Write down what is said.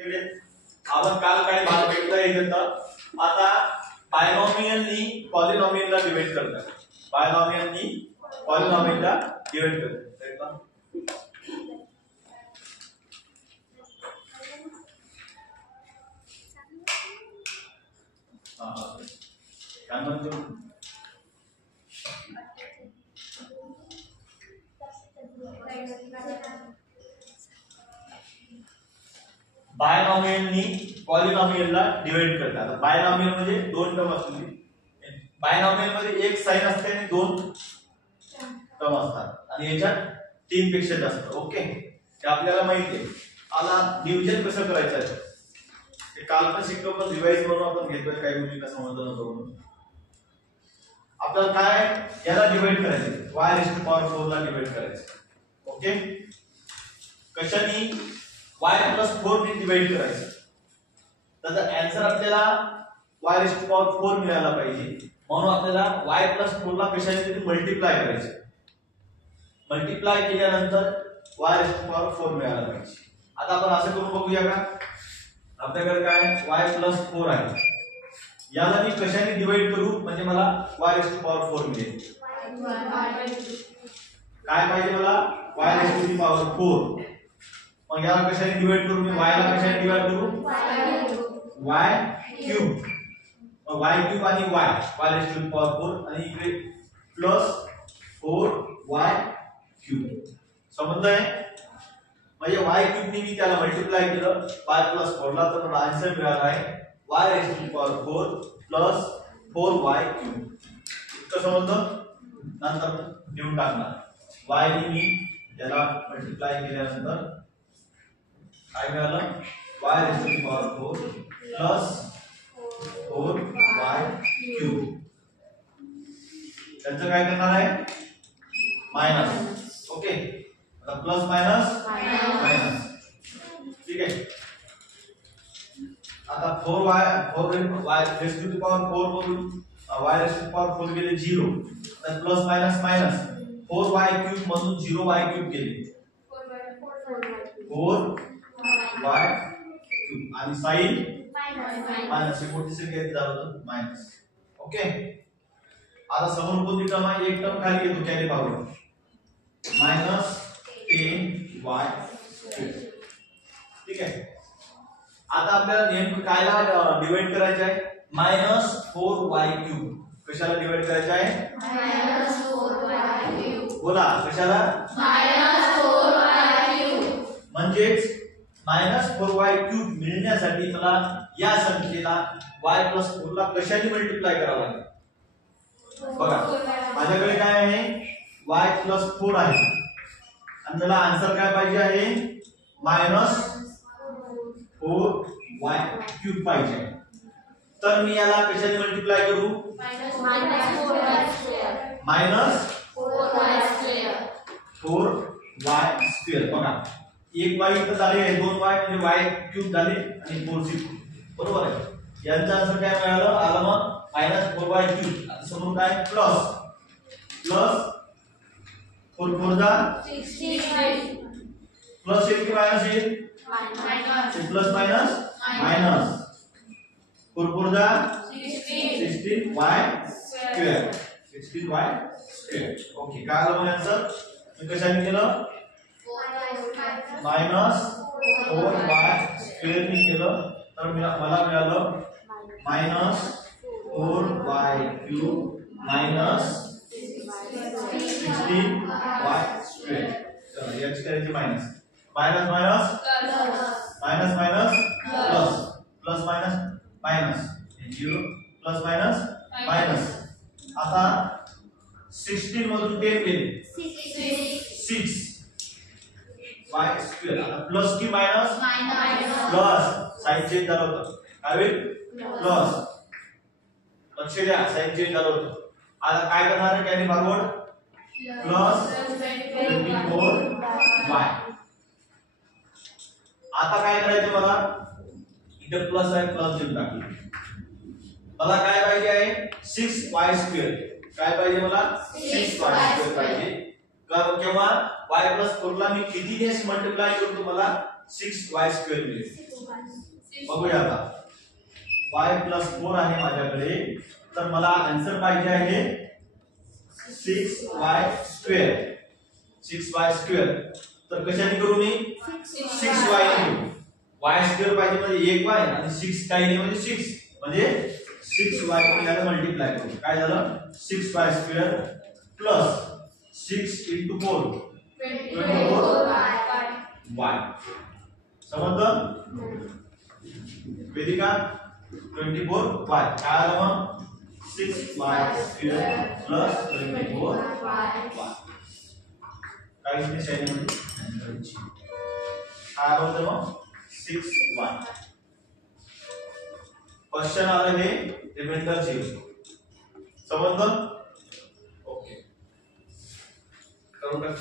आपण काल काही भाग भेटला येतात आता बायनॉमियलनी पॉलिनॉमियलला डिवाइड करतात बायनॉमियलनी पॉलिनॉमियलला डिवाइड करतात काय म्हणतो बायनॉमियलनी पॉलिनॉमियलला डिवाइड करतात बायनॉमियल म्हणजे दोन टर्म असतील बायनॉमियल मध्ये एक साइन असते आणि दोन टर्म असतात आणि याच्यात तीन पेक्षा जास्त ओके हे आपल्याला माहिती आहे आता डिव्हिजन कसं करायचं आहे ते काल पण शिकलो पण रिवाइज करून आपण घेतोय काही गोष्टींना समजलं नव्हतं म्हणून आपल्याला काय याला डिवाइड करायचं y⁴ ला डिवाइड करायचं ओके कशाने y+4 ने डिवाइड करायचं त्याचा आन्सर आपल्याला y⁴ मिळाला पाहिजे म्हणून आपल्याला y+4 ला कशाने तरी मल्टिप्लाय करायचं मल्टिप्लाय केल्यानंतर y⁴ मिळाला पाहिजे आता आपण असं करून बघूया का आपल्याकडे काय y+4 आहे याला मी कशाने डिवाइड करू म्हणजे मला y⁴ मिळेल काय पाहिजे मला y⁴ मग याला कशाने डिवाइड करू मी y ला कशाने डिवाइड करू y³ मग y³ आणि y⁴ आणि इकडे +4y³ समजलंय म्हणजे y³ ने मी त्याला मल्टिप्लाय केलं y+4 ला तर मला आन्सर मिळाला आहे y⁴ +4y³ इतकं समजलं नंतर लिहून टाकणार y ने मी त्याला मल्टिप्लाय केल्यानंतर काय मिळालं y⁴ +4y³ त्याचं काय करणार आहे मायनस ओके आता प्लस मायनस मायनस ठीक आहे आता 4y⁴ वरून y⁴ गेले 0 आता प्लस मायनस मायनस 4y³ मधून 0y³ गेले 4y³ आणि साइन मायनस हे मोठी संख्या येत झालं मायनस ओके आता समोर कोणती टर्म आहे एक टर्म खाली येतो कॅरी पॉवर -10y² ठीक आहे आता आपल्याला नेमकं कायला डिवाइड करायचं आहे -4y³ कशाला डिवाइड करायचं आहे बोला कशाला म्हणजेच -4y³ मिळण्यासाठी मला या संख्येला y+4 ला कशाने मल्टिप्लाय करावं लागेल बघा माझ्याकडे काय आहे y+4 आहे आणि मला आन्सर काय पाहिजे आहे -4y³ पाहिजे तर मी याला कशाने मल्टिप्लाय करू -4y² बघा एक y इथं झाले दोन y म्हणजे y³ झाले आणि 4c बरोबर आहे यांचा आन्सर काय मिळालं आलं मग -4y³ आता समोर काय प्लस 4 4 16 प्लस येईल की मायनस येईल plus minus minus 4 16y² okay काय आलं मग आन्सर मी कशाने केलं -4y² ने केलं तर मला मिळालं -4y³ -16y² तर याची करायची minus minus minus minus minus plus plus minus minus 0 plus minus minus आता 16 मधून 10 गेले 6 y² आता प्लस की मायनस प्लस साइन चेंज झालं होतं काय होईल प्लस लक्ष द्या साइन चेंज झालं होतं आता काय करणार आहे कॅरी फॉरवर्ड +24y आता काय करायचं मला इथे प्लस आहे प्लस देऊन टाकलं मला काय पाहिजे आहे 6y² काय पाहिजे मला 6y² पाहिजे केव्हा y+4 ला मी किती ने मल्टिप्लाय करतो मला 6y² मिळेल. बघूया आता y + 4 आहे माझ्याकडे, तर मला आन्सर पाहिजे आहे 6y². 6y². तर कशाने करू मी 6y ने करू. y² पाहिजे म्हणजे 1y आणि 6 काही नाही म्हणजे 6 म्हणजे 6y याला मल्टिप्लाय करू. काय झालं 6y² प्लस 6 × 4 24y. समजलं वेदिका 24y. काय आलं मग 6y² प्लस 24y. काहीच नाही शाळेमध्ये. काय होतं मग 6y. क्वेश्चन आलं हे रिमाइंडरचे. समजलं ओके करू टाक.